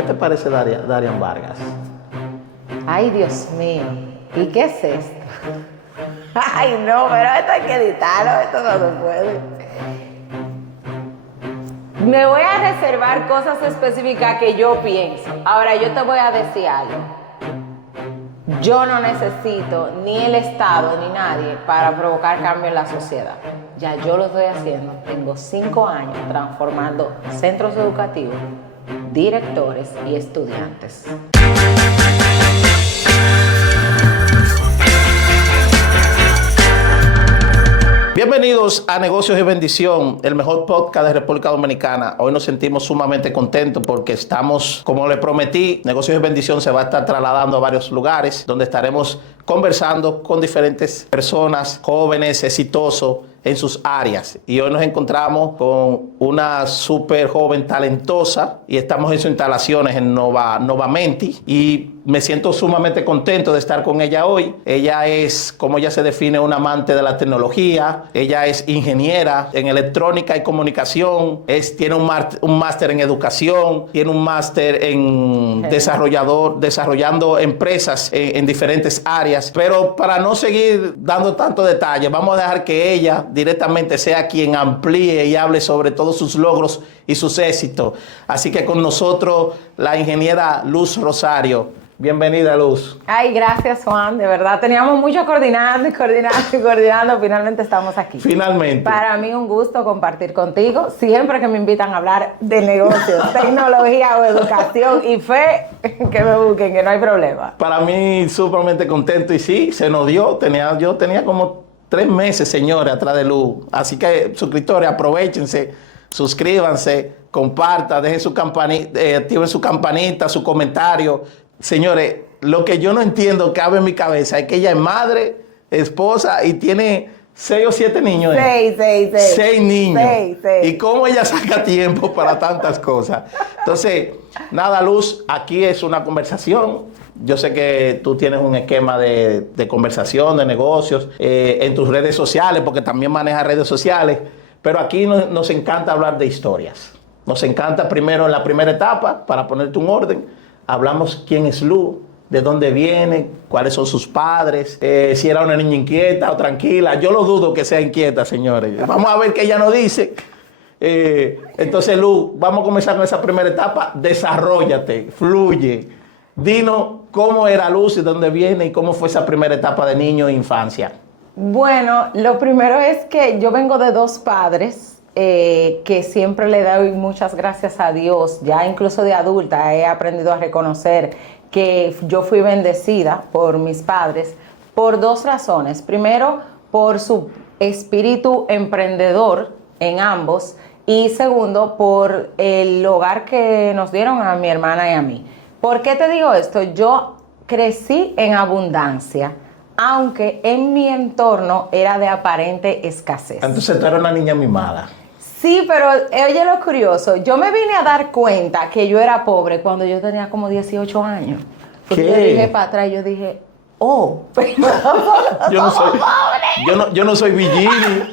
qué te parece Darian Vargas? Ay, Dios mío. ¿Y qué es esto? Ay, no, pero esto hay que editarlo, esto no se puede. Me voy a reservar cosas específicas que yo pienso. Ahora, yo te voy a decir algo. Yo no necesito ni el Estado ni nadie para provocar cambio en la sociedad. Ya yo lo estoy haciendo. Tengo 5 años transformando centros educativos, directores y estudiantes. Bienvenidos a Negocios y Bendición, el mejor podcast de República Dominicana. Hoy nos sentimos sumamente contentos porque estamos, como les prometí, Negocios y Bendición se va a estar trasladando a varios lugares donde estaremos conversando con diferentes personas, jóvenes, exitosos en sus áreas. Y hoy nos encontramos con una súper joven talentosa y estamos en sus instalaciones en Novamenti y me siento sumamente contento de estar con ella hoy. Ella es, como ella se define, una amante de la tecnología. Ella es ingeniera en electrónica y comunicación. Tiene un máster en educación. Tiene un máster en desarrollando empresas en diferentes áreas. Pero para no seguir dando tanto detalle, vamos a dejar que ella directamente sea quien amplíe y hable sobre todos sus logros y sus éxitos. Así que con nosotros la ingeniera Luz Rosario. Bienvenida, Luz. Ay, gracias, Juan. De verdad, teníamos mucho coordinando. Finalmente estamos aquí. Finalmente. Para mí un gusto compartir contigo. Siempre que me invitan a hablar de negocios, tecnología o educación y fe, que me busquen, que no hay problema. Para mí, sumamente contento. Y sí, se nos dio. Yo tenía como 3 meses, señores, atrás de Luz. Así que, suscriptores, aprovechense, suscríbanse, compartan, dejen su campanita, activen su campanita, su comentario. Señores, lo que yo no entiendo, cabe en mi cabeza, es que ella es madre, esposa y tiene 6 o 7 niños. 6 niños. 6. ¿Y cómo ella saca tiempo para tantas cosas? Entonces, nada, Luz, aquí es una conversación. Yo sé que tú tienes un esquema de conversación, de negocios, en tus redes sociales, porque también manejas redes sociales, pero aquí nos encanta hablar de historias. Nos encanta primero en la primera etapa, para ponerte un orden, hablamos quién es Luz, de dónde viene, cuáles son sus padres, si era una niña inquieta o tranquila. Yo lo dudo que sea inquieta, señores. Vamos a ver qué ella nos dice. Entonces, Luz, vamos a comenzar con esa primera etapa. Desarróllate, fluye. Dinos cómo era Luz y de dónde viene y cómo fue esa primera etapa de niño e infancia. Bueno, lo primero es que yo vengo de 2 padres. Que siempre le doy muchas gracias a Dios. Ya incluso de adulta he aprendido a reconocer que yo fui bendecida por mis padres por 2 razones. Primero, por su espíritu emprendedor en ambos, y segundo, por el hogar que nos dieron a mi hermana y a mí. ¿Por qué te digo esto? Yo crecí en abundancia, aunque en mi entorno era de aparente escasez. Entonces tú eras una niña mimada. Sí, pero oye lo curioso, yo me vine a dar cuenta que yo era pobre cuando yo tenía como 18 años. Porque ¿Qué? yo dije para atrás, yo dije, yo no soy Virginia.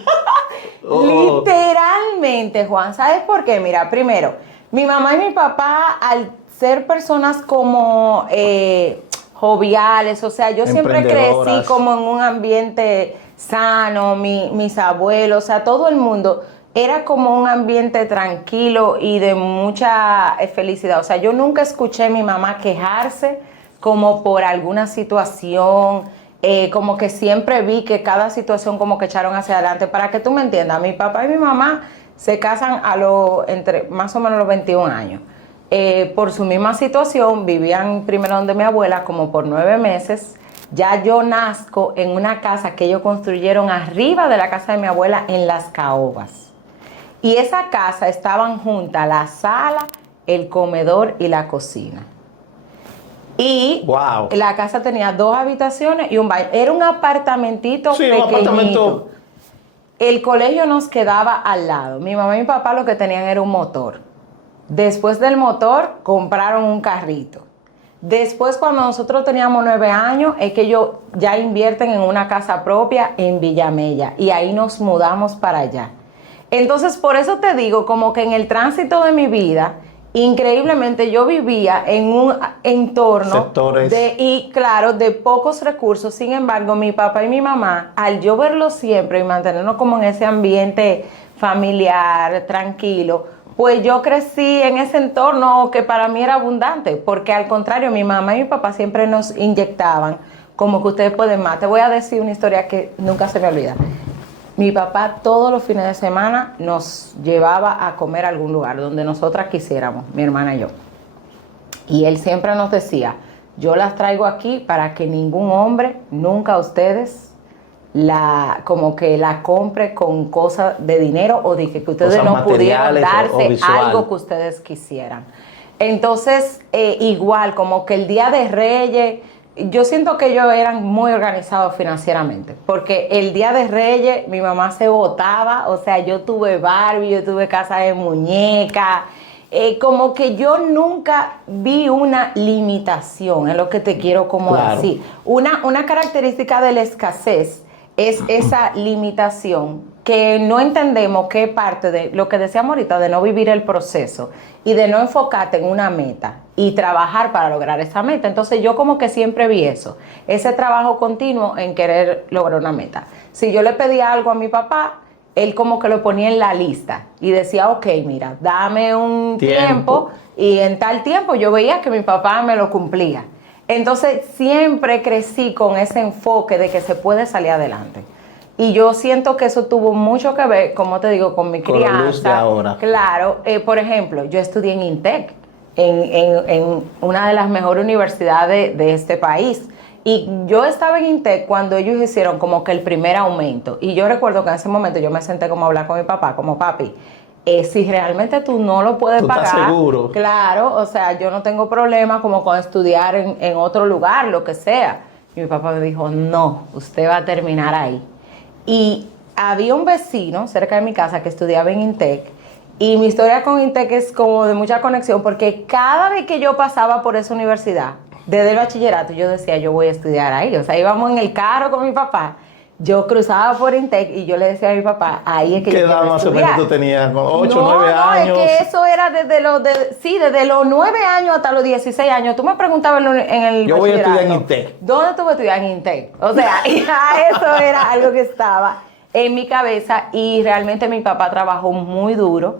Literalmente, Juan, ¿sabes por qué? Mira, primero, mi mamá y mi papá, al ser personas como joviales, o sea, yo siempre crecí como en un ambiente sano, mis abuelos, o sea, todo el mundo era como un ambiente tranquilo y de mucha felicidad. O sea, yo nunca escuché a mi mamá quejarse como por alguna situación, como que siempre vi que cada situación como que echaron hacia adelante. Para que tú me entiendas, mi papá y mi mamá se casan entre más o menos los 21 años. Por su misma situación, vivían primero donde mi abuela como por 9 meses. Ya yo nazco en una casa que ellos construyeron arriba de la casa de mi abuela en Las Caobas. Y esa casa estaban juntas la sala, el comedor y la cocina. Y wow, la casa tenía 2 habitaciones y un baño. Era un apartamentito pequeñito. Un apartamento. El colegio nos quedaba al lado. Mi mamá y mi papá lo que tenían era un motor. Después del motor, compraron un carrito. Después, cuando nosotros teníamos 9 años, es que ellos ya invierten en una casa propia en Villamella. Y ahí nos mudamos para allá. Entonces, por eso te digo, como que en el tránsito de mi vida increíblemente yo vivía en un entorno sectores de pocos recursos. Sin embargo, mi papá y mi mamá, al yo verlos siempre y mantenernos como en ese ambiente familiar, tranquilo, pues yo crecí en ese entorno que para mí era abundante, porque al contrario, mi mamá y mi papá siempre nos inyectaban como que ustedes pueden más. Te voy a decir una historia que nunca se me olvida. Mi papá todos los fines de semana nos llevaba a comer a algún lugar donde nosotras quisiéramos, mi hermana y yo. Y él siempre nos decía, yo las traigo aquí para que ningún hombre, nunca a ustedes, como que la compre con cosas de dinero o de que ustedes cosas no pudieran darse o algo que ustedes quisieran. Entonces, igual, como que el Día de Reyes, yo siento que ellos eran muy organizados financieramente, porque el Día de Reyes mi mamá se botaba, o sea, yo tuve Barbie, yo tuve casa de muñeca, como que yo nunca vi una limitación, es lo que te quiero como decir. Una característica de la escasez es esa limitación que no entendemos qué parte de lo que decíamos ahorita, de no vivir el proceso y de no enfocarte en una meta y trabajar para lograr esa meta. Entonces yo como que siempre vi eso, ese trabajo continuo en querer lograr una meta. Si yo le pedía algo a mi papá, él como que lo ponía en la lista y decía, ok, mira, dame un tiempo y en tal tiempo yo veía que mi papá me lo cumplía. Entonces siempre crecí con ese enfoque de que se puede salir adelante. Y yo siento que eso tuvo mucho que ver, como te digo, con mi crianza. Con la luz de ahora. Claro, por ejemplo, yo estudié en INTEC, en una de las mejores universidades de este país. Y yo estaba en INTEC cuando ellos hicieron como que el primer aumento. Y yo recuerdo que en ese momento yo me senté como a hablar con mi papá, como papi, si realmente tú no lo puedes pagar. ¿Estás seguro? Claro, o sea, yo no tengo problema como con estudiar en otro lugar, lo que sea. Y mi papá me dijo, no, usted va a terminar ahí. Y había un vecino cerca de mi casa que estudiaba en INTEC. Y mi historia con INTEC es como de mucha conexión, porque cada vez que yo pasaba por esa universidad, desde el bachillerato, yo decía, yo voy a estudiar ahí. O sea, íbamos en el carro con mi papá. Yo cruzaba por INTEC y yo le decía a mi papá, ahí es que yo quiero estudiar. ¿Qué edad más o menos tú tenías? ¿8, 9 años? No, es que eso era desde los 9 años hasta los 16 años. Tú me preguntabas en el Yo voy a estudiar en INTEC. ¿Dónde tú vas a estudiar? En INTEC. O sea, ya eso era algo que estaba en mi cabeza y realmente mi papá trabajó muy duro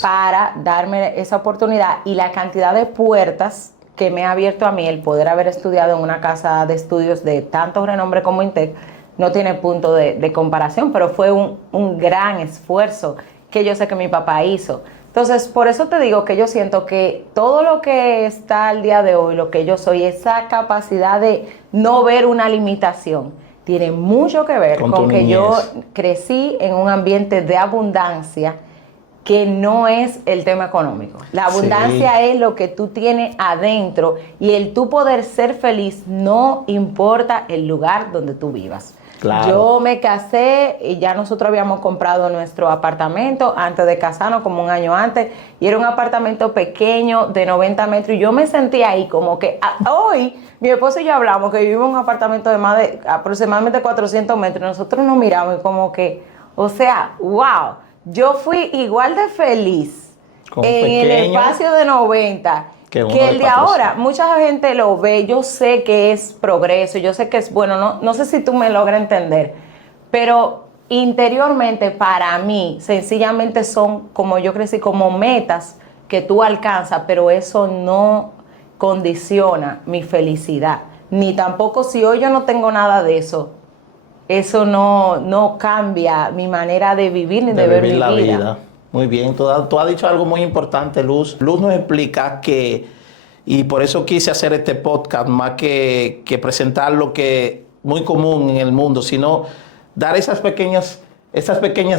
para darme esa oportunidad y la cantidad de puertas que me ha abierto a mí el poder haber estudiado en una casa de estudios de tanto renombre como INTEC no tiene punto de comparación, pero fue un gran esfuerzo que yo sé que mi papá hizo. Entonces, por eso te digo que yo siento que todo lo que está al día de hoy, lo que yo soy, esa capacidad de no ver una limitación, tiene mucho que ver con que yo crecí en un ambiente de abundancia que no es el tema económico. La abundancia es lo que tú tienes adentro y el tú poder ser feliz no importa el lugar donde tú vivas. Claro. Yo me casé y ya nosotros habíamos comprado nuestro apartamento antes de casarnos, como un año antes, y era un apartamento pequeño de 90 metros y yo me sentía ahí como que hoy mi esposo y yo hablamos que vivimos en un apartamento de más de aproximadamente 400 metros y nosotros nos miramos y como que, o sea, wow, yo fui igual de feliz en el espacio de 90 que el de ahora. Mucha gente lo ve, yo sé que es progreso, yo sé que es bueno, no sé si tú me logras entender, pero interiormente para mí sencillamente son, como yo crecí, como metas que tú alcanzas, pero eso no condiciona mi felicidad, ni tampoco si hoy yo no tengo nada de eso, eso no cambia mi manera de vivir ni de ver mi vida. Muy bien, tú has dicho algo muy importante, Luz. Luz nos explica que, y por eso quise hacer este podcast, más que presentar lo que muy común en el mundo, sino dar esas pequeñas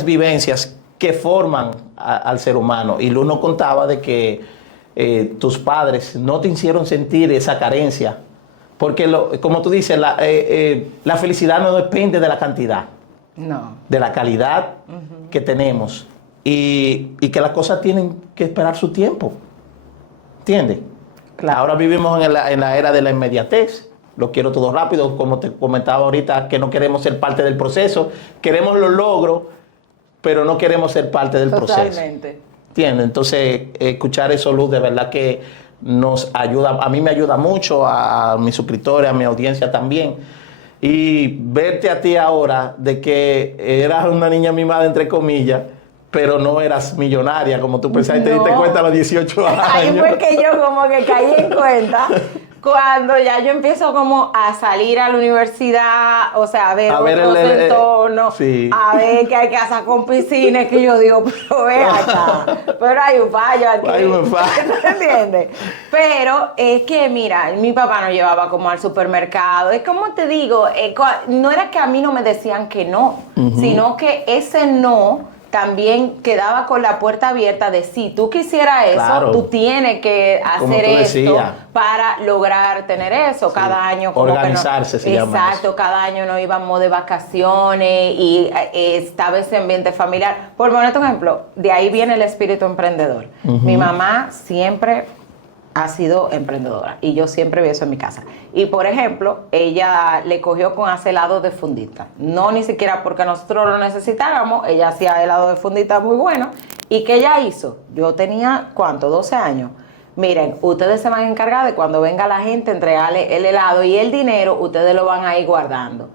vivencias que forman al ser humano. Y Luz nos contaba de que tus padres no te hicieron sentir esa carencia, porque como tú dices, la felicidad no depende de la cantidad, no, de la calidad que tenemos. Y que las cosas tienen que esperar su tiempo. ¿Entiendes? Claro. Ahora vivimos en la era de la inmediatez. Lo quiero todo rápido, como te comentaba ahorita, que no queremos ser parte del proceso. Queremos los logros, pero no queremos ser parte del proceso. Totalmente. ¿Entiendes? Entonces, escuchar eso, Luz, de verdad que nos ayuda, a mí me ayuda mucho, a mis suscriptores, a mi audiencia también. Y verte a ti ahora de que eras una niña mimada, entre comillas, pero no eras millonaria, como tú pensabas, y te diste cuenta a los 18 años. Ahí fue que yo como que caí en cuenta cuando ya yo empiezo como a salir a la universidad, o sea, a ver otros entornos, sí. A ver que hay casas con piscina, que yo digo, pero ve acá, pero hay un fallo aquí. Hay un fallo. ¿No entiendes? Pero es que, mira, mi papá nos llevaba como al supermercado. Es como te digo, no era que a mí no me decían que no, sino que ese no también quedaba con la puerta abierta de si tú quisieras eso, claro, tú tienes que hacer esto para lograr tener eso. Sí. Cada año como organizarse, que se llama. Exacto, cada año nos íbamos de vacaciones y estaba ese ambiente familiar. Por poner un ejemplo, de ahí viene el espíritu emprendedor. Mi mamá siempre ha sido emprendedora y yo siempre vi eso en mi casa. Y por ejemplo, ella le cogió con hacer helado de fundita. No ni siquiera porque nosotros lo necesitáramos, ella hacía helado de fundita muy bueno. ¿Y qué ella hizo? Yo tenía, ¿cuánto? 12 años. Miren, ustedes se van a encargar de cuando venga la gente entregarle el helado y el dinero, ustedes lo van a ir guardando.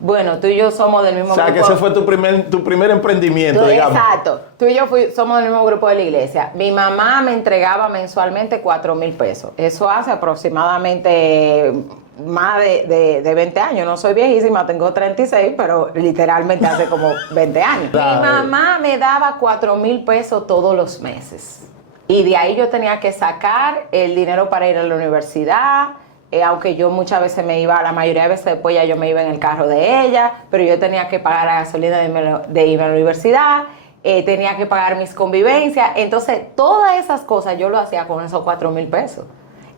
Bueno, tú y yo somos del mismo grupo. O sea, que ese fue tu primer emprendimiento, digamos. Exacto. Tú y yo somos del mismo grupo de la iglesia. Mi mamá me entregaba mensualmente 4,000 pesos. Eso hace aproximadamente más de 20 años. No soy viejísima, tengo 36, pero literalmente hace como 20 años. Claro. Mi mamá me daba 4,000 pesos todos los meses. Y de ahí yo tenía que sacar el dinero para ir a la universidad. Aunque yo muchas veces me iba, la mayoría de veces después ya yo me iba en el carro de ella, pero yo tenía que pagar la gasolina de irme a la universidad, tenía que pagar mis convivencias. Entonces, todas esas cosas yo lo hacía con esos 4,000 pesos.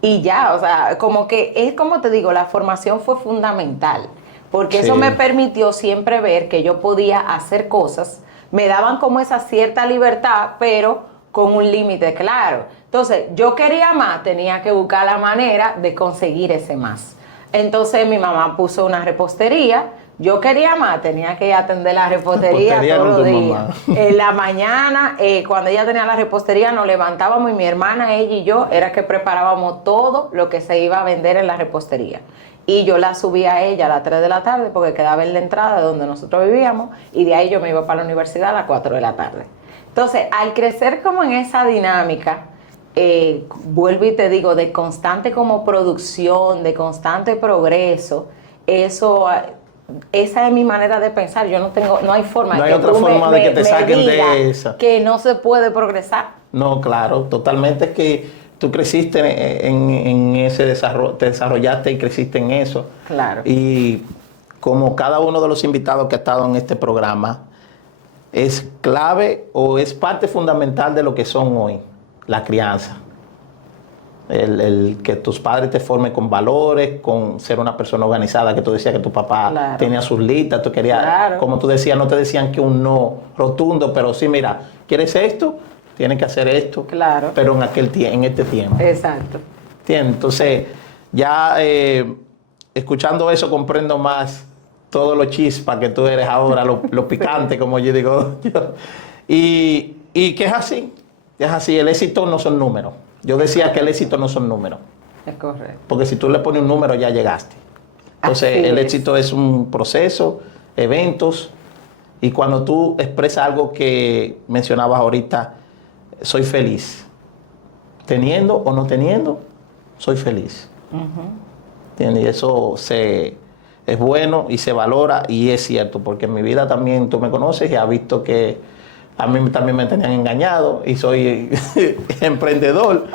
Y ya, o sea, como que es como te digo, la formación fue fundamental, porque eso me permitió siempre ver que yo podía hacer cosas, me daban como esa cierta libertad, pero con un límite claro. Entonces, yo quería más, tenía que buscar la manera de conseguir ese más. Entonces, mi mamá puso una repostería. Yo quería más, tenía que atender la repostería todos los días. En la mañana, cuando ella tenía la repostería, nos levantábamos y mi hermana, ella y yo, era que preparábamos todo lo que se iba a vender en la repostería. Y yo la subía a ella a las 3 de la tarde porque quedaba en la entrada de donde nosotros vivíamos y de ahí yo me iba para la universidad a las 4 de la tarde. Entonces, al crecer como en esa dinámica, vuelvo y te digo, de constante como producción, de constante progreso, eso, esa es mi manera de pensar. Yo no hay forma. No hay otra forma de que te saquen de esa. Que no se puede progresar. No, claro, totalmente. Es que tú creciste en ese desarrollo, te desarrollaste y creciste en eso. Claro. Y como cada uno de los invitados que ha estado en este programa, es clave o es parte fundamental de lo que son hoy, la crianza. El que tus padres te formen con valores, con ser una persona organizada, que tú decías que tu papá tenía sus listas, tú querías, como tú decías, no te decían que un no rotundo, pero sí, mira, ¿quieres esto? Tienes que hacer esto, pero en este tiempo. Exacto. ¿Entiendes? Entonces, ya escuchando eso comprendo más todo lo chispa que tú eres ahora, lo picante, como yo digo. Y que es así, el éxito no son números. Yo decía que el éxito no son números. Es correcto. Porque si tú le pones un número, ya llegaste. Entonces, el éxito es un proceso, eventos, y cuando tú expresas algo que mencionabas ahorita, soy feliz. Teniendo o no teniendo, soy feliz. ¿Entiendes? Y eso es bueno y se valora y es cierto, porque en mi vida también tú me conoces y has visto que a mí también me tenían engañado y soy emprendedor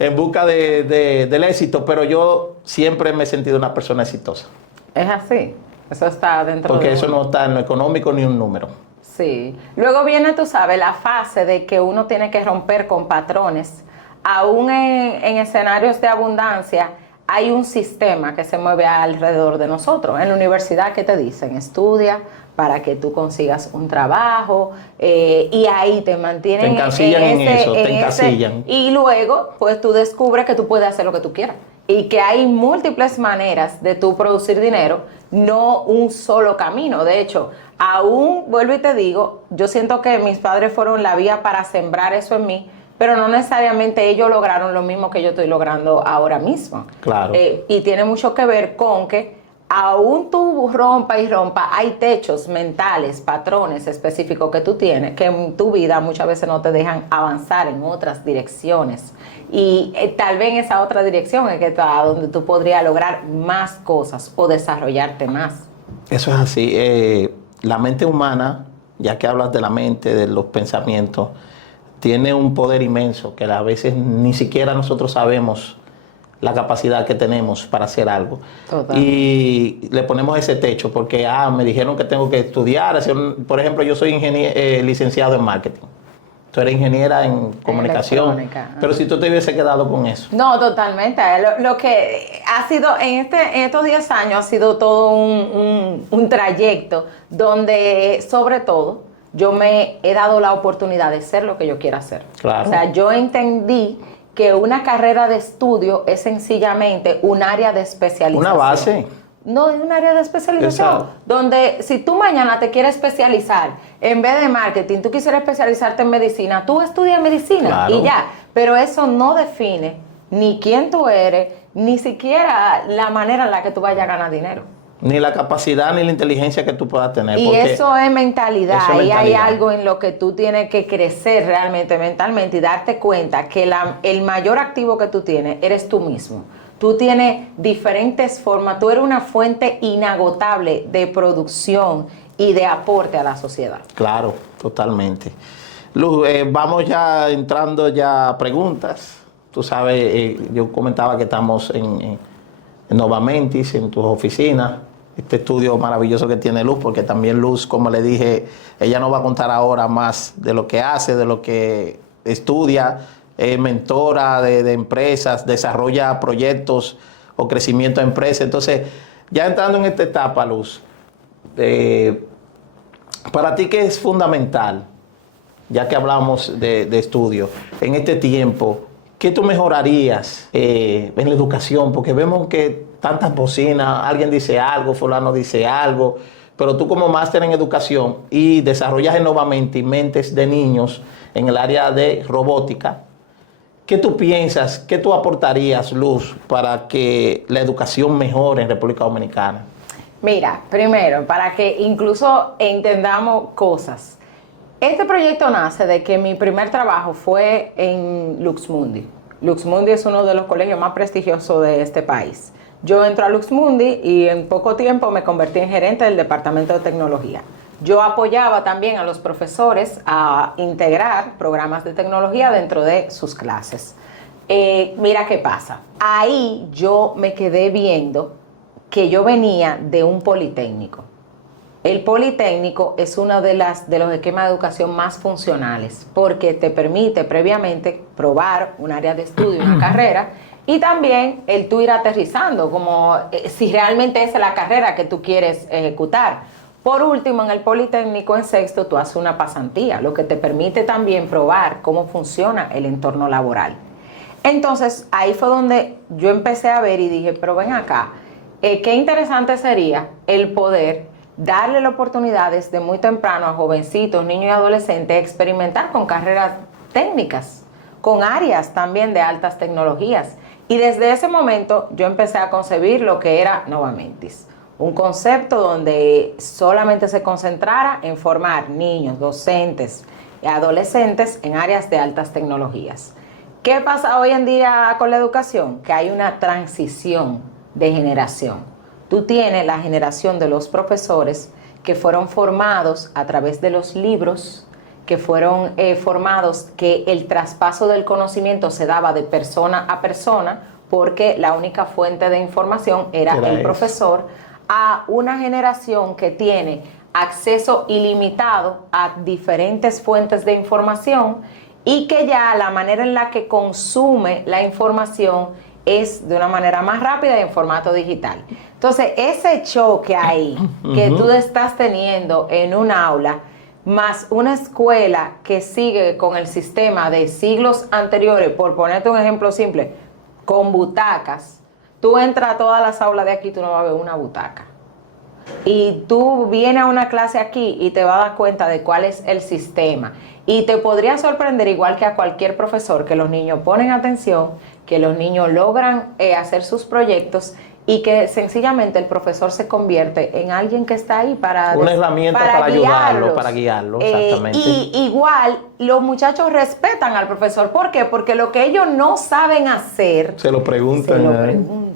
en busca del éxito, pero yo siempre me he sentido una persona exitosa. Es así, eso está dentro porque eso no está en lo económico ni un número. Sí, luego viene, tú sabes, la fase de que uno tiene que romper con patrones, aún en escenarios de abundancia. hay un sistema que se mueve alrededor de nosotros. En la universidad, ¿qué te dicen? Estudia para que tú consigas un trabajo, y ahí te mantienen te encasillan en eso, te encasillan. Y luego, pues tú descubres que tú puedes hacer lo que tú quieras y que hay múltiples maneras de tú producir dinero, no un solo camino. De hecho, aún, vuelvo y te digo, yo siento que mis padres fueron la vía para sembrar eso en mí, pero no necesariamente ellos lograron lo mismo que yo estoy logrando ahora mismo. Claro. Y tiene mucho que ver con que aún tú rompa y rompa, hay techos mentales, patrones específicos que tú tienes, que en tu vida muchas veces no te dejan avanzar en otras direcciones. Y tal vez en esa otra dirección es que está donde tú podrías lograr más cosas o desarrollarte más. Eso es así. La mente humana, ya que hablas de la mente, de los pensamientos, tiene un poder inmenso que a veces ni siquiera nosotros sabemos la capacidad que tenemos para hacer algo. Total. Y le ponemos ese techo porque me dijeron que tengo que estudiar. Por ejemplo, yo soy licenciado en marketing. Tú eres ingeniera en comunicación. Pero si tú te hubiese quedado con eso. No, totalmente. Lo que ha sido en estos 10 años ha sido todo un trayecto donde, sobre todo, yo me he dado la oportunidad de ser lo que yo quiera hacer. Claro. O sea, yo entendí que una carrera de estudio es sencillamente un área de especialización. Una base. No, es un área de especialización. Exacto. Donde si tú mañana te quieres especializar, en vez de marketing, tú quisieras especializarte en medicina, tú estudias medicina, claro, y ya. Pero eso no define ni quién tú eres, ni siquiera la manera en la que tú vayas a ganar dinero. Ni la capacidad ni la inteligencia que tú puedas tener. Y eso es mentalidad. Eso es mentalidad. Y hay algo en lo que tú tienes que crecer realmente mentalmente y darte cuenta que el mayor activo que tú tienes eres tú mismo. Tú tienes diferentes formas, tú eres una fuente inagotable de producción y de aporte a la sociedad. Claro, totalmente. Luz, vamos ya entrando ya a preguntas. Tú sabes, yo comentaba que estamos en Nova Mentis, en tus oficinas. Este estudio maravilloso que tiene Luz, porque también Luz, como le dije, ella nos va a contar ahora más de lo que hace, de lo que estudia, mentora de empresas, desarrolla proyectos o crecimiento de empresas. Entonces, ya entrando en esta etapa, Luz, para ti, ¿qué es fundamental? Ya que hablamos de estudio, en este tiempo, ¿qué tú mejorarías en la educación? Porque vemos que tantas bocinas, alguien dice algo, fulano dice algo, pero tú como máster en educación y desarrollas nuevamente mentes de niños en el área de robótica, ¿qué tú piensas, qué tú aportarías, Luz, para que la educación mejore en República Dominicana? Mira, primero, para que incluso entendamos cosas. Este proyecto nace de que mi primer trabajo fue en Lux Mundi. Lux Mundi es uno de los colegios más prestigiosos de este país. Yo entro a Lux Mundi y en poco tiempo me convertí en gerente del departamento de tecnología. Yo apoyaba también a los profesores a integrar programas de tecnología dentro de sus clases. Mira qué pasa. Ahí yo me quedé viendo que yo venía de un politécnico. El politécnico es uno de los esquemas de educación más funcionales porque te permite previamente probar un área de estudio, una carrera, y también el tú ir aterrizando, como si realmente esa es la carrera que tú quieres ejecutar. Por último, en el politécnico en sexto tú haces una pasantía, lo que te permite también probar cómo funciona el entorno laboral. Entonces, ahí fue donde yo empecé a ver y dije, pero ven acá, qué interesante sería el poder darle la oportunidad desde muy temprano a jovencitos, niños y adolescentes a experimentar con carreras técnicas, con áreas también de altas tecnologías. Y desde ese momento yo empecé a concebir lo que era Nova Mentis, un concepto donde solamente se concentrara en formar niños, docentes y adolescentes en áreas de altas tecnologías. ¿Qué pasa hoy en día con la educación? Que hay una transición de generación. Tú tienes la generación de los profesores que fueron formados a través de los libros, que fueron formados que el traspaso del conocimiento se daba de persona a persona porque la única fuente de información era el profesor, a una generación que tiene acceso ilimitado a diferentes fuentes de información y que ya la manera en la que consume la información es de una manera más rápida y en formato digital. Entonces, ese choque ahí que tú estás teniendo en un aula, más una escuela que sigue con el sistema de siglos anteriores, por ponerte un ejemplo simple, con butacas, tú entras a todas las aulas de aquí, tú no vas a ver una butaca. Y tú vienes a una clase aquí y te vas a dar cuenta de cuál es el sistema. Y te podría sorprender, igual que a cualquier profesor, que los niños ponen atención, que los niños logran hacer sus proyectos y que sencillamente el profesor se convierte en alguien que está ahí para una herramienta para ayudarlo, para guiarlo, exactamente. Y igual los muchachos respetan al profesor. ¿Por qué? Porque lo que ellos no saben hacer se lo preguntan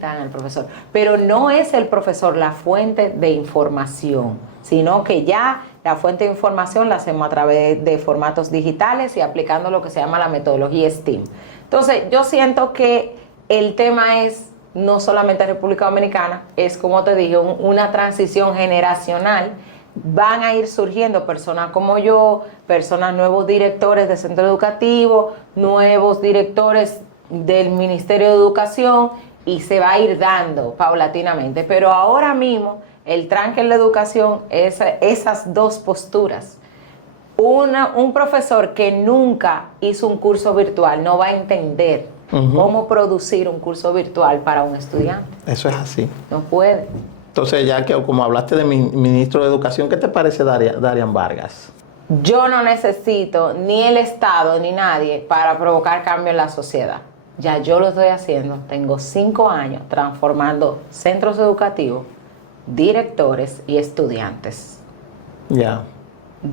al profesor. Pero no es el profesor la fuente de información, sino que ya la fuente de información la hacemos a través de formatos digitales y aplicando lo que se llama la metodología STEAM. Entonces, yo siento que el tema es no solamente República Dominicana, es, como te dije, una transición generacional. Van a ir surgiendo personas como yo, nuevos directores de centro educativo, nuevos directores del Ministerio de Educación, y se va a ir dando paulatinamente. Pero ahora mismo el tranque en la educación es esas dos posturas. Un profesor que nunca hizo un curso virtual no va a entender cómo producir un curso virtual para un estudiante. Eso es así. No puede. Entonces, ya que como hablaste de mi ministro de Educación, ¿qué te parece Darian Vargas? Yo no necesito ni el Estado ni nadie para provocar cambio en la sociedad. Ya yo lo estoy haciendo. Tengo 5 años transformando centros educativos, directores y estudiantes. Ya.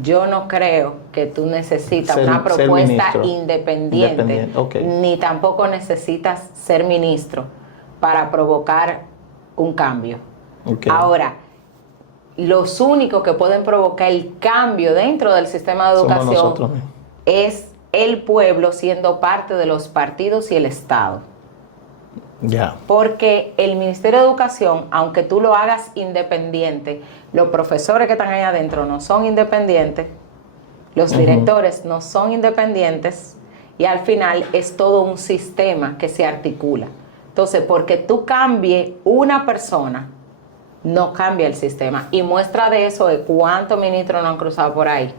Yo no creo que tú necesitas una propuesta independiente. Okay. Ni tampoco necesitas ser ministro para provocar un cambio. Okay. Ahora, los únicos que pueden provocar el cambio dentro del sistema de educación es el pueblo, siendo parte de los partidos y el Estado. Ya. Porque el Ministerio de Educación, aunque tú lo hagas independiente, los profesores que están ahí adentro no son independientes, los directores no son independientes, y al final es todo un sistema que se articula. Entonces, porque tú cambies una persona, no cambia el sistema. Y muestra de eso es cuántos ministros no han cruzado por ahí.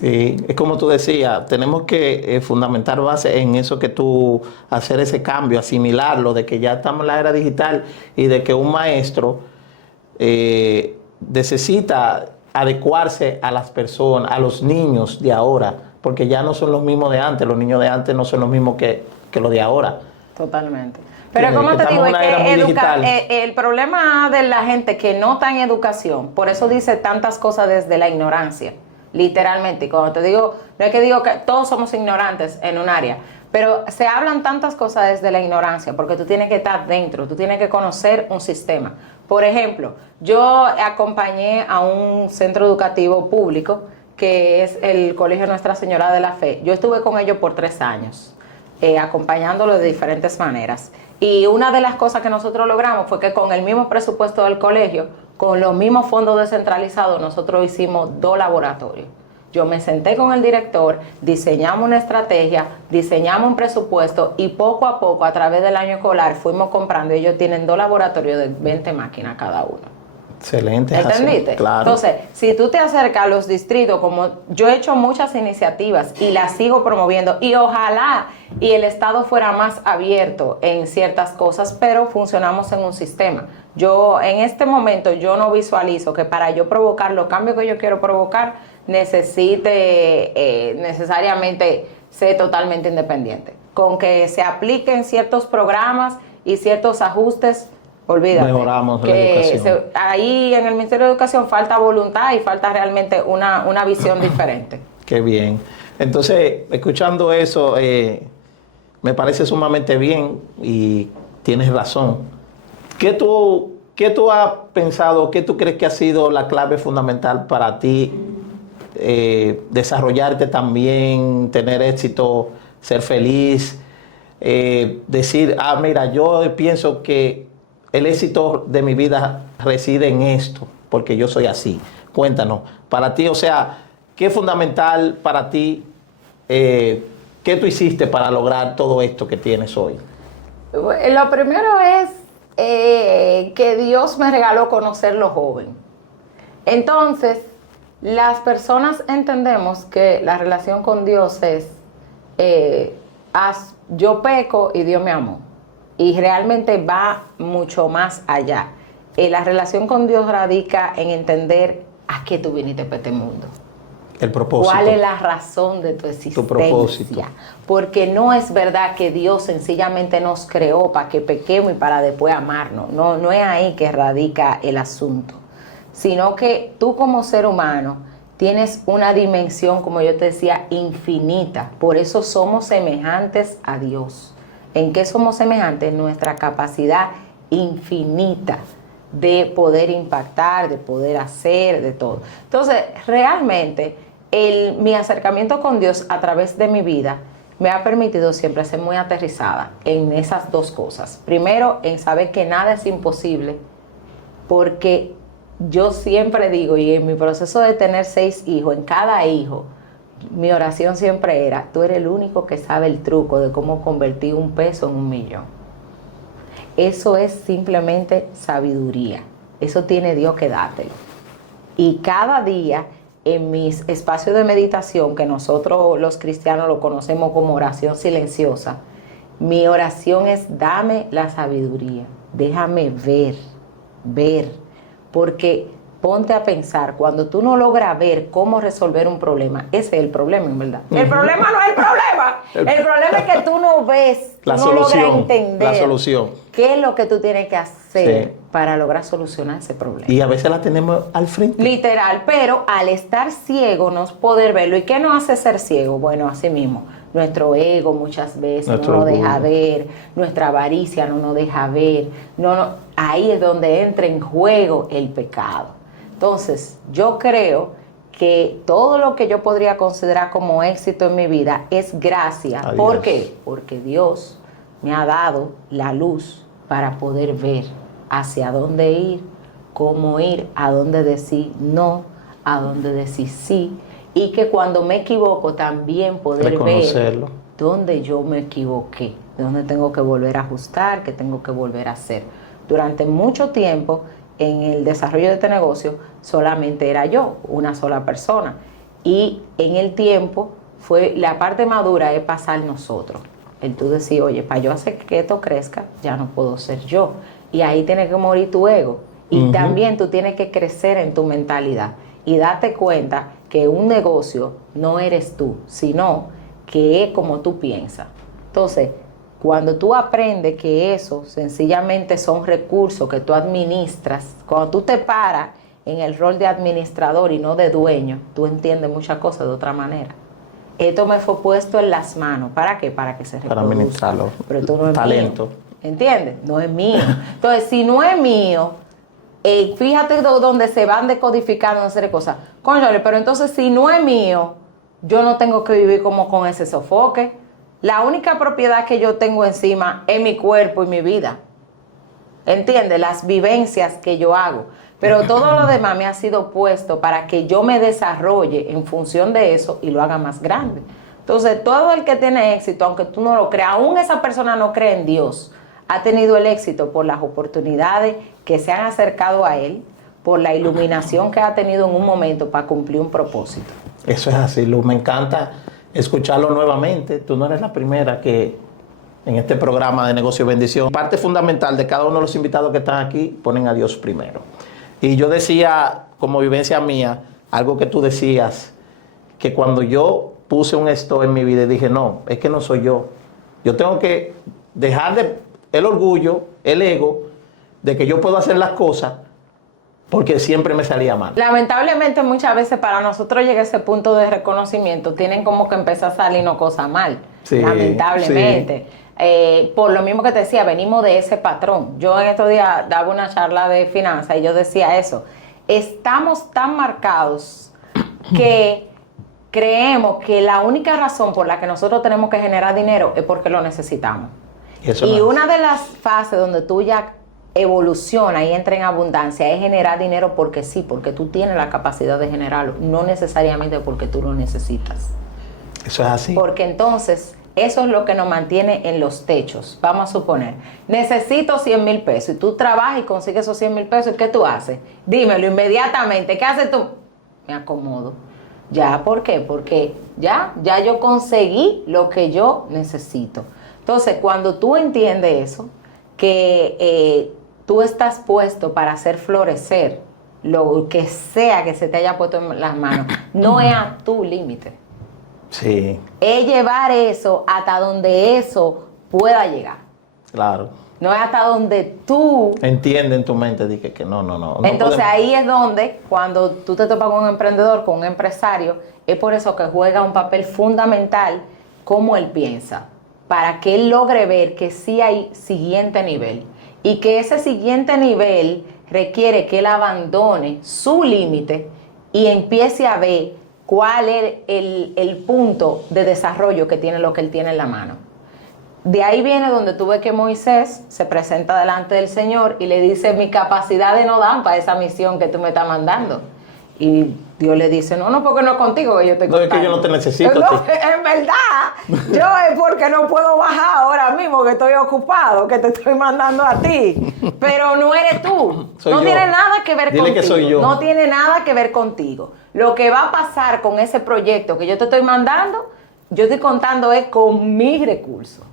Sí, es como tú decías, tenemos que fundamentar base en eso que tú, hacer ese cambio, asimilarlo, de que ya estamos en la era digital y de que un maestro necesita adecuarse a las personas, a los niños de ahora, porque ya no son los mismos de antes, los niños de antes no son los mismos que los de ahora. Totalmente. Pero como te digo, es que el problema de la gente que no está en educación, por eso dice tantas cosas desde la ignorancia. Literalmente, y cuando te digo, no es que digo que todos somos ignorantes en un área, pero se hablan tantas cosas desde la ignorancia, porque tú tienes que estar dentro, tú tienes que conocer un sistema. Por ejemplo, yo acompañé a un centro educativo público, que es el Colegio Nuestra Señora de la Fe. Yo estuve con ellos por 3 años, acompañándolo de diferentes maneras. Y una de las cosas que nosotros logramos fue que con el mismo presupuesto del colegio, con los mismos fondos descentralizados, nosotros hicimos 2 laboratorios. Yo me senté con el director, diseñamos una estrategia, diseñamos un presupuesto y poco a poco, a través del año escolar, fuimos comprando. Ellos tienen 2 laboratorios de 20 máquinas cada uno. Excelente. ¿Entendiste? Claro. Entonces, si tú te acercas a los distritos, como yo he hecho muchas iniciativas y las sigo promoviendo, y ojalá y el Estado fuera más abierto en ciertas cosas, pero funcionamos en un sistema. Yo en este momento yo no visualizo que para yo provocar los cambios que yo quiero provocar necesite necesariamente ser totalmente independiente. Con que se apliquen ciertos programas y ciertos ajustes, olvídate. Mejoramos la educación. Ahí en el Ministerio de Educación falta voluntad y falta realmente una visión diferente. Qué bien. Entonces, escuchando eso, me parece sumamente bien y tienes razón. ¿Qué tú has pensado, qué tú crees que ha sido la clave fundamental para ti desarrollarte también, tener éxito, ser feliz, decir, mira, yo pienso que el éxito de mi vida reside en esto, porque yo soy así? Cuéntanos, para ti, o sea, ¿qué es fundamental para ti? ¿Qué tú hiciste para lograr todo esto que tienes hoy? Lo primero es que Dios me regaló conocerlo joven. Entonces, las personas entendemos que la relación con Dios es, yo peco y Dios me amó. Y realmente va mucho más allá. La relación con Dios radica en entender a qué tú viniste para este mundo. El propósito. ¿Cuál es la razón de tu existencia? Tu propósito. Porque no es verdad que Dios sencillamente nos creó para que pequemos y para después amarnos. No, no es ahí que radica el asunto. Sino que tú como ser humano tienes una dimensión, como yo te decía, infinita. Por eso somos semejantes a Dios. ¿En qué somos semejantes? Nuestra capacidad infinita de poder impactar, de poder hacer, de todo. Entonces, realmente, mi acercamiento con Dios a través de mi vida me ha permitido siempre ser muy aterrizada en esas dos cosas. Primero, en saber que nada es imposible, porque yo siempre digo, y en mi proceso de tener 6 hijos, en cada hijo, mi oración siempre era, tú eres el único que sabe el truco de cómo convertir un peso en 1.000.000. Eso es simplemente sabiduría. Eso tiene Dios que dártelo. Y cada día en mis espacios de meditación, que nosotros los cristianos lo conocemos como oración silenciosa, mi oración es dame la sabiduría, déjame ver, porque ponte a pensar, cuando tú no logras ver cómo resolver un problema, ese es el problema, en verdad. El problema no es el problema. El problema es que tú no ves, tú no logras entender la solución. ¿Qué es lo que tú tienes que hacer para lograr solucionar ese problema? Y a veces la tenemos al frente. Literal, pero al estar ciego no es poder verlo. ¿Y qué nos hace ser ciego? Bueno, así mismo. Nuestro ego muchas veces no nos deja ver, nuestra avaricia no nos deja ver. Ahí es donde entra en juego el pecado. Entonces, yo creo que todo lo que yo podría considerar como éxito en mi vida es gracia. ¿Por qué? Porque Dios me ha dado la luz para poder ver hacia dónde ir, cómo ir, a dónde decir no, a dónde decir sí. Y que cuando me equivoco también poder ver dónde yo me equivoqué, dónde tengo que volver a ajustar, qué tengo que volver a hacer. Durante mucho tiempo, en el desarrollo de este negocio, solamente era yo, una sola persona. Y en el tiempo, la parte madura es pasar nosotros. El tú decir, oye, para yo hacer que esto crezca, ya no puedo ser yo. Y ahí tiene que morir tu ego. Y también tú tienes que crecer en tu mentalidad. Y date cuenta que un negocio no eres tú, sino que es como tú piensas. Entonces, cuando tú aprendes que eso sencillamente son recursos que tú administras, cuando tú te paras en el rol de administrador y no de dueño, tú entiendes muchas cosas de otra manera. Esto me fue puesto en las manos. ¿Para qué? Para que se reproduzca. Para administrarlo. Pero tú no es talento. Mío. ¿Entiendes? No es mío. Entonces, si no es mío, fíjate donde se van decodificando una serie de cosas. Cónchale, pero entonces si no es mío, yo no tengo que vivir como con ese sofoque. La única propiedad que yo tengo encima es mi cuerpo y mi vida. ¿Entiendes? Las vivencias que yo hago. Pero todo lo demás me ha sido puesto para que yo me desarrolle en función de eso y lo haga más grande. Entonces, todo el que tiene éxito, aunque tú no lo creas, aún esa persona no cree en Dios, ha tenido el éxito por las oportunidades que se han acercado a él, por la iluminación que ha tenido en un momento para cumplir un propósito. Eso es así, Luz. Me encanta escucharlo nuevamente. Tú no eres la primera que en este programa de Negocio Bendición, parte fundamental de cada uno de los invitados que están aquí, ponen a Dios primero. Y yo decía, como vivencia mía, algo que tú decías, que cuando yo puse un stop en mi vida y dije, no, es que no soy yo. Yo tengo que dejar el orgullo, el ego, de que yo puedo hacer las cosas porque siempre me salía mal. Lamentablemente muchas veces para nosotros llegar a ese punto de reconocimiento tienen como que empezar a salirnos cosas mal. Sí, lamentablemente. Sí. Por lo mismo que te decía, venimos de ese patrón. Yo en estos días daba una charla de finanzas y yo decía eso. Estamos tan marcados que creemos que la única razón por la que nosotros tenemos que generar dinero es porque lo necesitamos. Y una de las fases donde tú ya evoluciona y entra en abundancia es generar dinero porque sí, porque tú tienes la capacidad de generarlo, no necesariamente porque tú lo necesitas. Eso es así. Porque entonces Eso es lo que nos mantiene en los techos. Vamos a suponer, necesito 100,000 pesos y tú trabajas y consigues esos 100,000 pesos. ¿Y qué tú haces? Dímelo inmediatamente. ¿Qué haces tú? Me acomodo. ¿Ya? ¿Por qué? Porque ya yo conseguí lo que yo necesito. Entonces, cuando tú entiendes eso, que tú estás puesto para hacer florecer lo que sea que se te haya puesto en las manos, no es a tu límite. Sí. Es llevar eso hasta donde eso pueda llegar. Claro. No es hasta donde tú... Entiende en tu mente, dije que no. Entonces ahí es donde, cuando tú te topas con un emprendedor, con un empresario, es por eso que juega un papel fundamental cómo él piensa, para que él logre ver que sí hay siguiente nivel y que ese siguiente nivel requiere que él abandone su límite y empiece a ver cuál es el punto de desarrollo que tiene lo que él tiene en la mano. De ahí viene donde tú ves que Moisés se presenta delante del Señor y le dice, mis capacidades no dan para esa misión que tú me estás mandando. Y Dios le dice, no, porque no es contigo que yo estoy contando. No, es que yo no te necesito. No, en verdad, yo es porque no puedo bajar ahora mismo, que estoy ocupado, que te estoy mandando a ti. Pero no eres tú. Soy no yo. Tiene nada que ver Dile contigo. que soy yo. No tiene nada que ver contigo. Lo que va a pasar con ese proyecto que yo te estoy mandando, yo estoy contando es con mis recursos.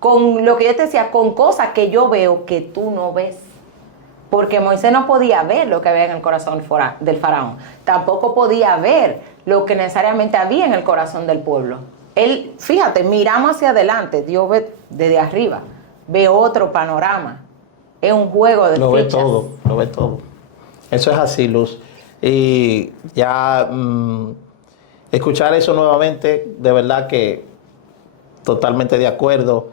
Con lo que yo te decía, con cosas que yo veo que tú no ves. Porque Moisés no podía ver lo que había en el corazón del faraón. Tampoco podía ver lo que necesariamente había en el corazón del pueblo. Él, fíjate, miramos hacia adelante, Dios ve desde arriba, ve otro panorama. Es un juego de Lo fichas. lo ve todo. Eso es así, Luz. Y ya escuchar eso nuevamente, de verdad que totalmente de acuerdo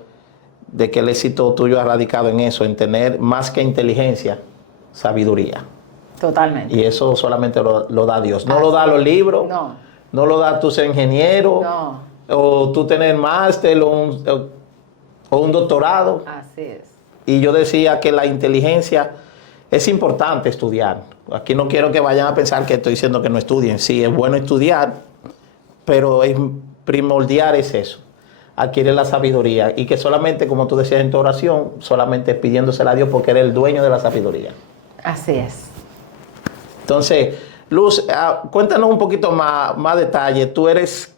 de que el éxito tuyo ha radicado en eso, en tener más que inteligencia, sabiduría. Totalmente. Y eso solamente lo da Dios. No lo da los libros, no lo da tu ser ingeniero, o tú tener máster o un doctorado. Así es. Y yo decía que la inteligencia es importante estudiar. Aquí no quiero que vayan a pensar que estoy diciendo que no estudien. Sí, es bueno estudiar, pero es primordial es eso. Adquiere la sabiduría y que solamente, como tú decías en tu oración, solamente pidiéndosela a Dios porque eres el dueño de la sabiduría. Así es. Entonces, Luz, cuéntanos un poquito más detalle. ¿Tú eres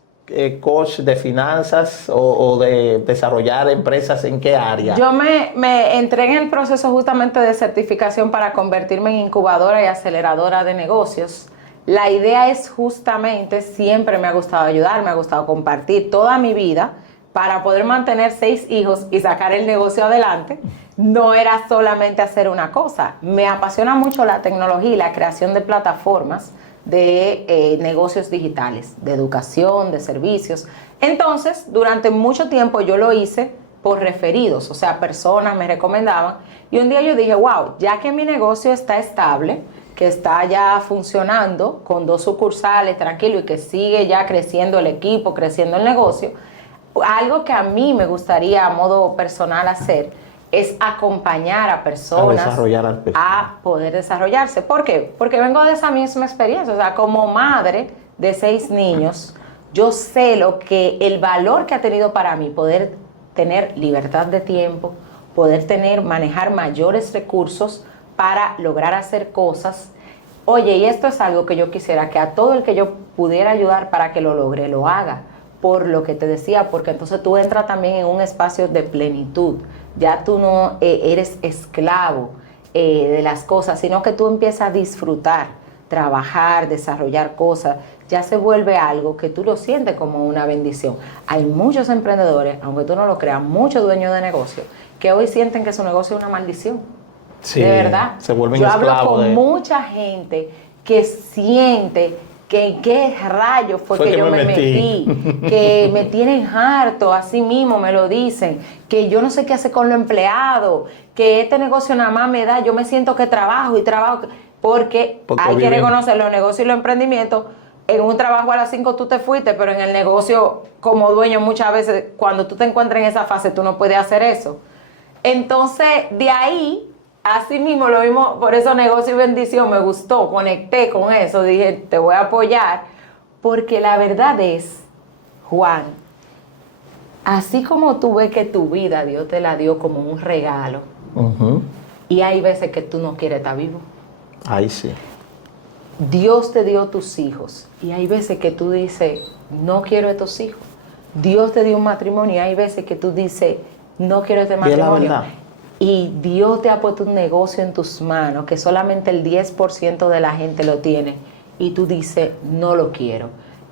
coach de finanzas o de desarrollar empresas? ¿En qué área? Yo me entré en el proceso justamente de certificación para convertirme en incubadora y aceleradora de negocios. La idea es justamente, siempre me ha gustado ayudar, me ha gustado compartir toda mi vida para poder mantener 6 hijos y sacar el negocio adelante. No era solamente hacer una cosa. Me apasiona mucho la tecnología y la creación de plataformas de negocios digitales, de educación, de servicios. Entonces, durante mucho tiempo yo lo hice por referidos, o sea, personas me recomendaban. Y un día yo dije, wow, ya que mi negocio está estable, que está ya funcionando con 2 sucursales, tranquilo, y que sigue ya creciendo el equipo, creciendo el negocio, algo que a mí me gustaría a modo personal hacer es acompañar a personas a poder desarrollarse. ¿Por qué? Porque vengo de esa misma experiencia. O sea, como madre de 6 niños, yo sé el valor que ha tenido para mí poder tener libertad de tiempo, poder manejar mayores recursos para lograr hacer cosas. Oye, y esto es algo que yo quisiera que a todo el que yo pudiera ayudar para que lo logre, lo haga. Por lo que te decía, porque entonces tú entras también en un espacio de plenitud. Ya tú no eres esclavo de las cosas, sino que tú empiezas a disfrutar, trabajar, desarrollar cosas. Ya se vuelve algo que tú lo sientes como una bendición. Hay muchos emprendedores, aunque tú no lo creas, muchos dueños de negocios, que hoy sienten que su negocio es una maldición. Sí, de verdad. Se vuelven Yo esclavos. Hablo con mucha gente que siente que en qué rayo fue que yo me metí, que me tienen harto, así mismo me lo dicen, que yo no sé qué hacer con los empleados, que este negocio nada más me da, yo me siento que trabajo y trabajo, porque hay que reconocer los negocios y los emprendimientos. En un trabajo a las 5 tú te fuiste, pero en el negocio como dueño muchas veces cuando tú te encuentras en esa fase tú no puedes hacer eso. Entonces de ahí... Así mismo lo mismo, por eso negocio y bendición me gustó, conecté con eso, dije, te voy a apoyar, porque la verdad es, Juan, así como tú ves que tu vida Dios te la dio como un regalo, y hay veces que tú no quieres estar vivo. Ahí sí. Dios te dio tus hijos y hay veces que tú dices, no quiero estos hijos. Dios te dio un matrimonio y hay veces que tú dices, no quiero este matrimonio. Y es la verdad. Y Dios te ha puesto un negocio en tus manos que solamente el 10% de la gente lo tiene y tú dices, no lo quiero.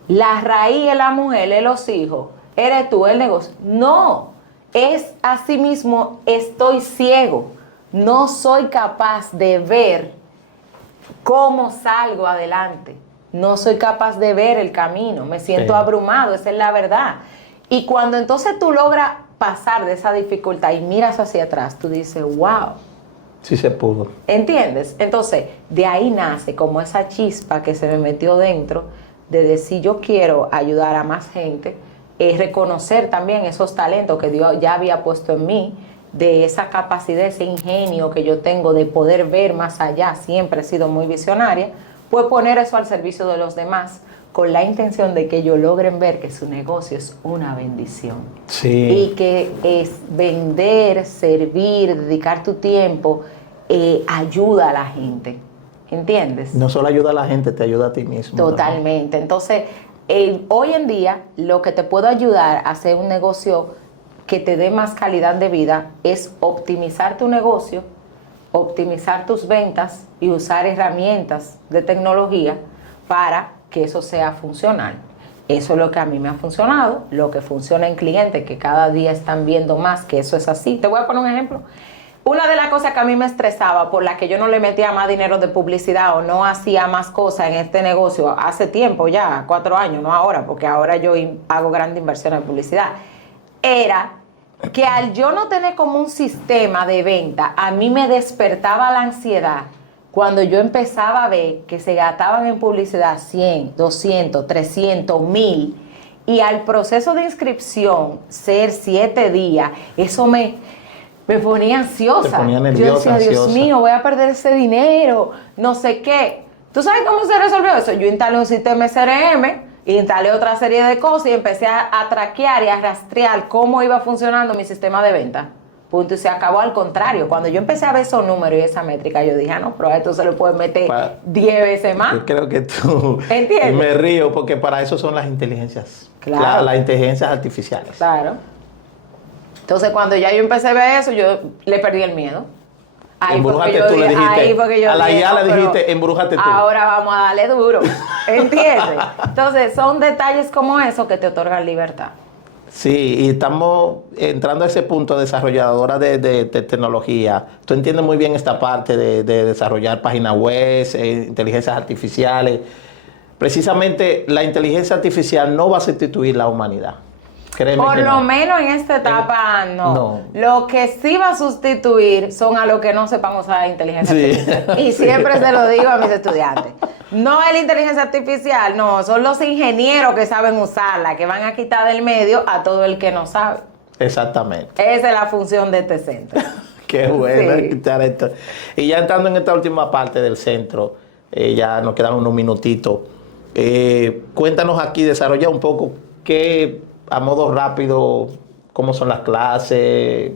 La raíz es la mujer, es los hijos, eres tú, el negocio. No, es así mismo, estoy ciego. No soy capaz de ver cómo salgo adelante. No soy capaz de ver el camino. Me siento abrumado, esa es la verdad. Y cuando entonces tú logras pasar de esa dificultad y miras hacia atrás, tú dices, wow. Sí se pudo. ¿Entiendes? Entonces, de ahí nace como esa chispa que se me metió dentro de decir, yo quiero ayudar a más gente, reconocer también esos talentos que Dios ya había puesto en mí, de esa capacidad, ese ingenio que yo tengo de poder ver más allá, siempre he sido muy visionaria, pues poner eso al servicio de los demás con la intención de que ellos logren ver que su negocio es una bendición. Sí. Y que es vender, servir, dedicar tu tiempo, ayuda a la gente. ¿Entiendes? No solo ayuda a la gente, te ayuda a ti mismo. Totalmente. ¿No? Entonces, hoy en día, lo que te puedo ayudar a hacer un negocio que te dé más calidad de vida es optimizar tu negocio, optimizar tus ventas y usar herramientas de tecnología para que eso sea funcional. Eso es lo que a mí me ha funcionado, lo que funciona en clientes que cada día están viendo más que eso es así. Te voy a poner un ejemplo. Una de las cosas que a mí me estresaba, por la que yo no le metía más dinero de publicidad o no hacía más cosas en este negocio hace tiempo ya, 4 años, no ahora, porque ahora yo hago grandes inversiones en publicidad, era que al yo no tener como un sistema de venta, a mí me despertaba la ansiedad cuando yo empezaba a ver que se gastaban en publicidad 100, 200, 300, 1000 y al proceso de inscripción ser 7 días, eso me ponía ansiosa. Te ponía nerviosa, yo decía, Dios ansiosa. mío, voy a perder ese dinero, no sé qué. ¿Tú sabes cómo se resolvió eso? Yo instalé un sistema SRM, instalé otra serie de cosas y empecé a traquear y a rastrear cómo iba funcionando mi sistema de venta. Punto, y se acabó. Al contrario, cuando yo empecé a ver esos números y esa métrica, yo dije, no, pero a esto se le puede meter 10 veces más. Yo creo que tú... ¿Entiendes? Y me río porque para eso son las inteligencias. Claro. Las inteligencias artificiales. Claro. Entonces, cuando ya yo empecé a ver eso, yo le perdí el miedo. Embrújate tú, le dijiste. A la IA le dijiste, embrújate tú. Ahora vamos a darle duro. ¿Entiendes? Entonces, son detalles como eso que te otorgan libertad. Sí, y estamos entrando a ese punto, desarrolladora de tecnología. Tú entiendes muy bien esta parte de desarrollar páginas web, inteligencias artificiales. Precisamente la inteligencia artificial no va a sustituir la humanidad. Créeme Por que lo no. menos en esta etapa no. no. Lo que sí va a sustituir son a los que no sepan usar inteligencia artificial. Y siempre se lo digo a mis estudiantes. No es la inteligencia artificial, no, son los ingenieros que saben usarla, que van a quitar del medio a todo el que no sabe. Exactamente. Esa es la función de este centro. Qué bueno Sí. quitar esto. Y ya entrando en esta última parte del centro, ya nos quedan unos minutitos. Cuéntanos aquí, desarrolla un poco qué, a modo rápido, cómo son las clases.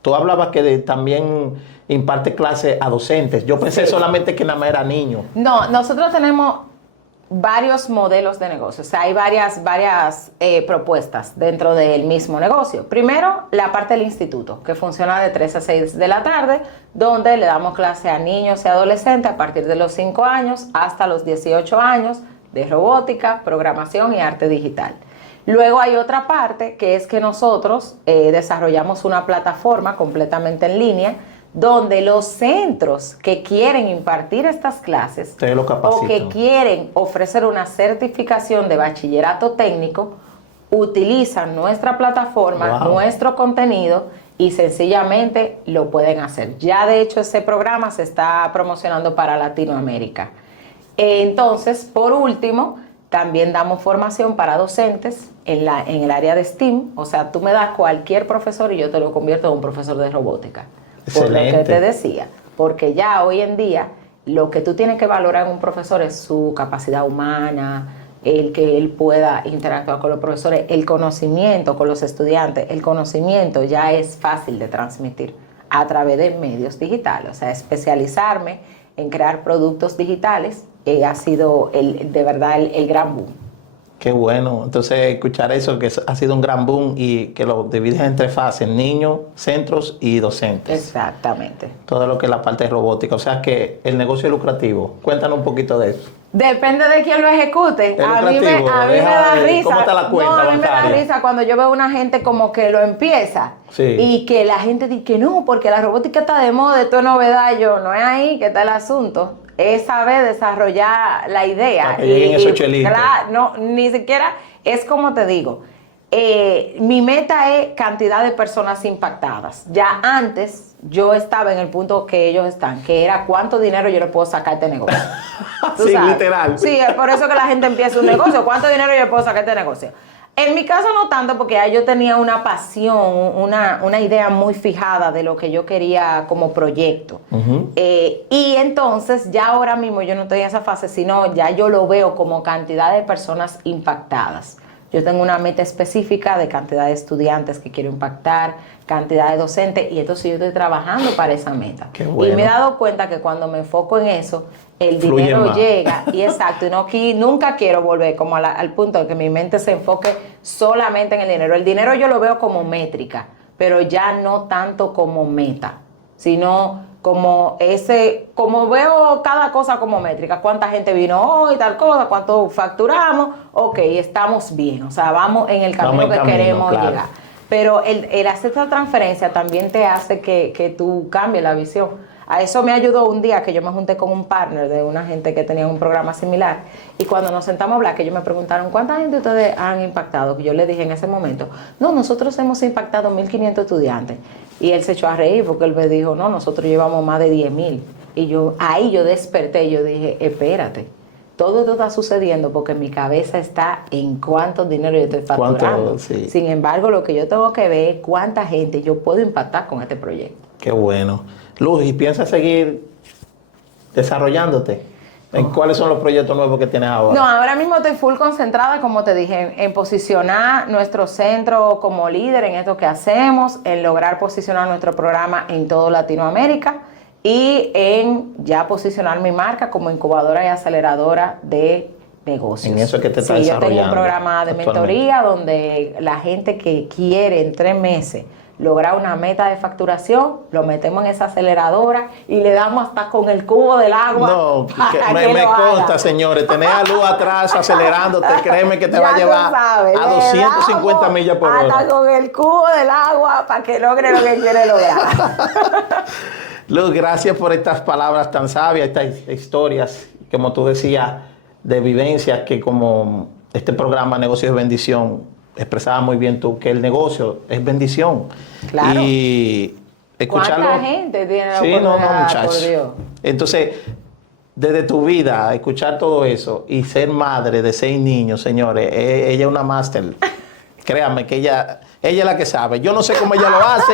Tú hablabas que también imparte clases a docentes. Yo pensé solamente que nada más era niños. No, nosotros tenemos varios modelos de negocio. O sea, hay varias propuestas dentro del mismo negocio. Primero, la parte del instituto, que funciona de 3 a 6 de la tarde, donde le damos clase a niños y adolescentes a partir de los 5 años hasta los 18 años de robótica, programación y arte digital. Luego hay otra parte que es que nosotros desarrollamos una plataforma completamente en línea donde los centros que quieren impartir estas clases o que quieren ofrecer una certificación de bachillerato técnico utilizan nuestra plataforma, nuestro contenido y sencillamente lo pueden hacer. Ya de hecho ese programa se está promocionando para Latinoamérica. Entonces, por último, también damos formación para docentes en el área de STEAM. O sea, tú me das cualquier profesor y yo te lo convierto en un profesor de robótica. Excelente. Por lo que te decía. Porque ya hoy en día lo que tú tienes que valorar en un profesor es su capacidad humana, el que él pueda interactuar con los profesores, el conocimiento con los estudiantes, el conocimiento ya es fácil de transmitir a través de medios digitales. O sea, especializarme en crear productos digitales ha sido de verdad el gran boom. Qué bueno. Entonces, escuchar eso, que ha sido un gran boom y que lo divides en 3 fases: niños, centros y docentes. Exactamente. Todo lo que es la parte de robótica. O sea que el negocio es lucrativo. Cuéntanos un poquito de eso. Depende de quién lo ejecute. A mí me da risa. ¿Cómo está la cuenta a mí me da bancaria? risa cuando yo veo una gente como que lo empieza. Sí. Y que la gente dice que no, porque la robótica está de moda, esto es novedad. Yo, no es ahí que está el asunto. Es saber desarrollar la idea. Para que lleguen esos chelitos. Claro, no, ni siquiera, es como te digo, mi meta es cantidad de personas impactadas. Ya antes yo estaba en el punto que ellos están, que era cuánto dinero yo le puedo sacar a este negocio. Sí, literal. Sí, es por eso que la gente empieza un negocio. ¿Cuánto dinero yo le puedo sacar a este negocio? En mi caso no tanto, porque ya yo tenía una pasión, una idea muy fijada de lo que yo quería como proyecto. Y entonces ya ahora mismo yo no estoy en esa fase, sino ya yo lo veo como cantidad de personas impactadas. Yo tengo una meta específica de cantidad de estudiantes que quiero impactar, cantidad de docentes, y entonces yo estoy trabajando para esa meta. Qué bueno. Y me he dado cuenta que cuando me enfoco en eso, el Fluye dinero más. llega, y exacto, y nunca quiero volver como al punto de que mi mente se enfoque solamente en el dinero. El dinero yo lo veo como métrica, pero ya no tanto como meta, sino como como veo cada cosa como métrica, cuánta gente vino hoy, tal cosa, cuánto facturamos, ok, estamos bien, o sea, vamos en el camino que queremos llegar. Pero el hacer esta transferencia también te hace que tú cambies la visión. A eso me ayudó un día que yo me junté con un partner de una gente que tenía un programa similar, y cuando nos sentamos a hablar, que ellos me preguntaron ¿cuánta gente ustedes han impactado? Yo les dije en ese momento, no, nosotros hemos impactado 1.500 estudiantes. Y él se echó a reír porque él me dijo, no, nosotros llevamos más de 10.000. Y ahí yo desperté, yo dije, espérate, todo esto está sucediendo porque mi cabeza está en cuánto dinero yo estoy facturando. Sí. Sin embargo, lo que yo tengo que ver es cuánta gente yo puedo impactar con este proyecto. Qué bueno. Luz, ¿y piensas seguir desarrollándote? ¿En cuáles son los proyectos nuevos que tienes ahora? No, ahora mismo estoy full concentrada, como te dije, en posicionar nuestro centro como líder en esto que hacemos, en lograr posicionar nuestro programa en toda Latinoamérica y en ya posicionar mi marca como incubadora y aceleradora de negocios. En eso es que te estás desarrollando. Yo tengo un programa de mentoría donde la gente que quiere en 3 meses lograr una meta de facturación, lo metemos en esa aceleradora y le damos hasta con el cubo del agua. No, me consta, señores, tener a Luz atrás acelerándote, créeme que te va a llevar a 250 millas por hora. Hasta con el cubo del agua para que logre lo que quiere lograr. Luz, gracias por estas palabras tan sabias, estas historias, como tú decías, de vivencias que como este programa Negocios de Bendición expresaba muy bien tú, que el negocio es bendición. Claro. Y escucharlo. ¿Cuánta gente tiene la Sí, no, muchachos. por Dios? Entonces, desde tu vida, escuchar todo eso y ser madre de 6 niños, señores, ella es una máster. Créanme que ella es la que sabe. Yo no sé cómo ella lo hace.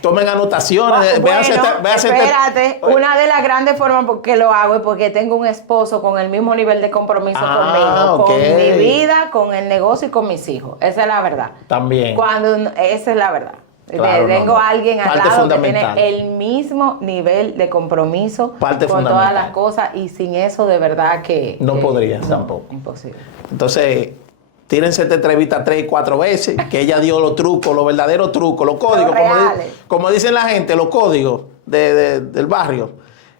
Tomen anotaciones. Bueno, espérate, Oye. una de las grandes formas por que lo hago es porque tengo un esposo con el mismo nivel de compromiso conmigo, con mi vida, con el negocio y con mis hijos. Esa es la verdad. También. Esa es la verdad. Claro, tengo a alguien al lado que tiene fundamental. el mismo nivel de compromiso con todas las cosas, y sin eso de verdad que... No podrías tampoco. Imposible. Entonces, tírense esta entrevista 3 y 4 veces, que ella dio los trucos, los verdaderos trucos, los códigos, como dicen la gente, los códigos del barrio.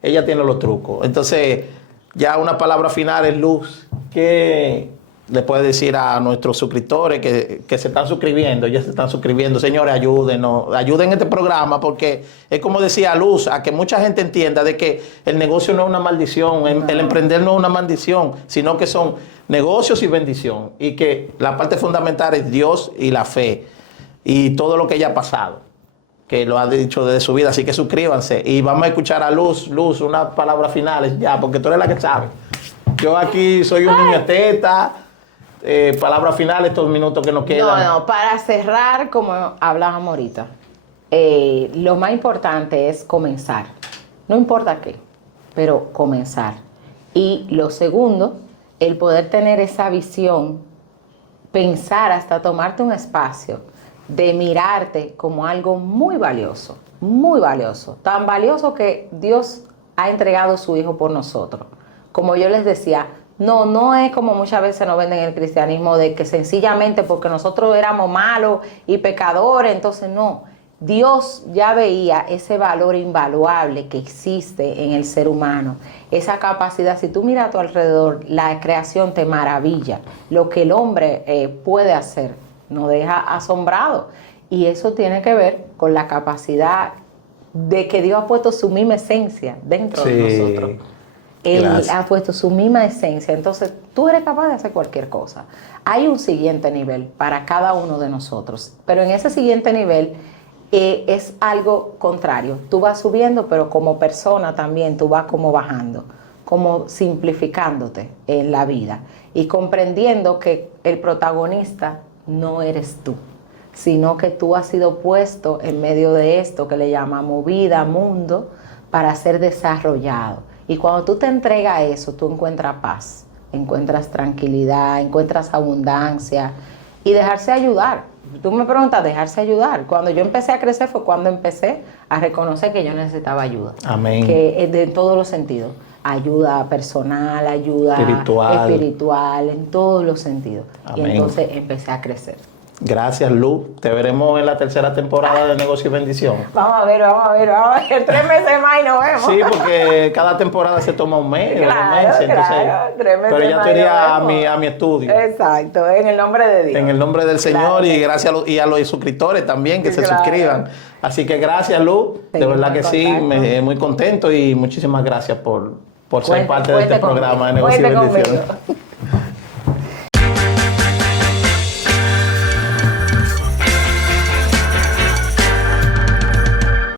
Ella tiene los trucos. Entonces, ya una palabra final es Luz. ¿Qué le puede decir a nuestros suscriptores que se están suscribiendo? Ya se están suscribiendo. Señores, ayúdenos, ayuden este programa, porque es como decía Luz, a que mucha gente entienda de que el negocio no es una maldición, el emprender no es una maldición, sino que son negocios y bendición, y que la parte fundamental es Dios y la fe y todo lo que ella ha pasado, que lo ha dicho desde su vida. Así que suscríbanse y vamos a escuchar a Luz. Luz, unas palabras finales ya, porque tú eres la que sabe. Yo aquí soy un niño teta. Palabras finales, estos minutos que nos quedan. No, para cerrar, como hablábamos ahorita, lo más importante es comenzar. No importa qué, pero comenzar. Y lo segundo el poder tener esa visión, pensar hasta tomarte un espacio de mirarte como algo muy valioso, tan valioso que Dios ha entregado a su Hijo por nosotros. Como yo les decía, no es como muchas veces nos venden el cristianismo de que sencillamente porque nosotros éramos malos y pecadores, entonces no. Dios ya veía ese valor invaluable que existe en el ser humano, esa capacidad. Si tú miras a tu alrededor, la creación te maravilla, lo que el hombre puede hacer, nos deja asombrado. Y eso tiene que ver con la capacidad de que Dios ha puesto su misma esencia dentro de nosotros. Él ha puesto su misma esencia, entonces tú eres capaz de hacer cualquier cosa. Hay un siguiente nivel para cada uno de nosotros, pero en ese siguiente nivel es algo contrario. Tú vas subiendo, pero como persona también tú vas como bajando, como simplificándote en la vida y comprendiendo que el protagonista no eres tú, sino que tú has sido puesto en medio de esto que le llamamos vida, mundo, para ser desarrollado. Y cuando tú te entregas a eso, tú encuentras paz, encuentras tranquilidad, encuentras abundancia y dejarse ayudar. Tú me preguntas, dejarse ayudar. Cuando yo empecé a crecer fue cuando empecé a reconocer que yo necesitaba ayuda. Amén. Que es de todos los sentidos. Ayuda personal, ayuda espiritual, en todos los sentidos. Amén. Y entonces empecé a crecer. Gracias, Luz. Te veremos en la tercera temporada de Negocio y Bendición. Vamos a ver. 3 meses más y nos vemos. Sí, porque cada temporada se toma un mes, claro, 2 meses. Entonces, 3 meses pero ya te iría a mi estudio. Exacto, en el nombre de Dios. En el nombre del Señor, y gracias a los suscriptores también que se suscriban. Así que gracias, Luz. De verdad que sí, muy contento y muchísimas gracias por ser parte de este programa de Negocio y Bendición.